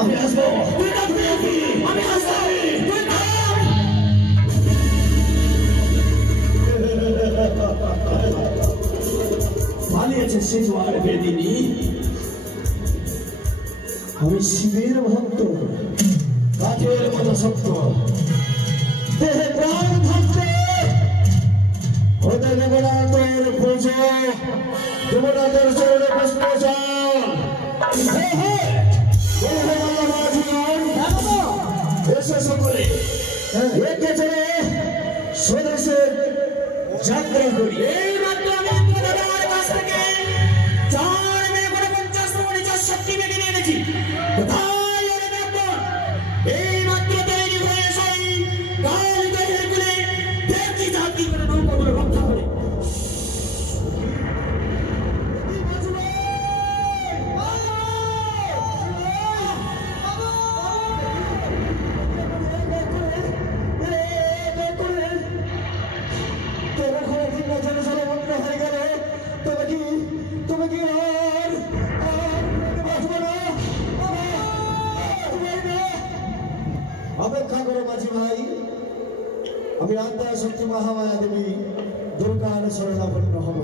আমি আসবো আমি আসবো পালিয়েছে সে জোয়ার বেদিনী আমি শিবের ভক্ত কাঠের মতো শক্ত দেহে প্রাণ থাকতে ওদের দেবনাথের পুজো দেবনাথের চরণে পুষ্প জল এসে সকলে একে চলে স্বদেশে যাত্রা করি এই মাত্র আমি দাদার কাছ থেকে 4 মেয়ে 50 মণি 64 মেয়ে কিনে এনেছি কোথায় ওরে দেখো এই মাত্র তৈরি হয়ে সেই কাল দেহের গুলে দেখি জাতি করে নৌকাগুলো রক্ষা করে অপেক্ষা করো মাঝি ভাই আমি আদ্যা শক্তি মহামায়া দেবী দুর্গার শরণাপন্ন হব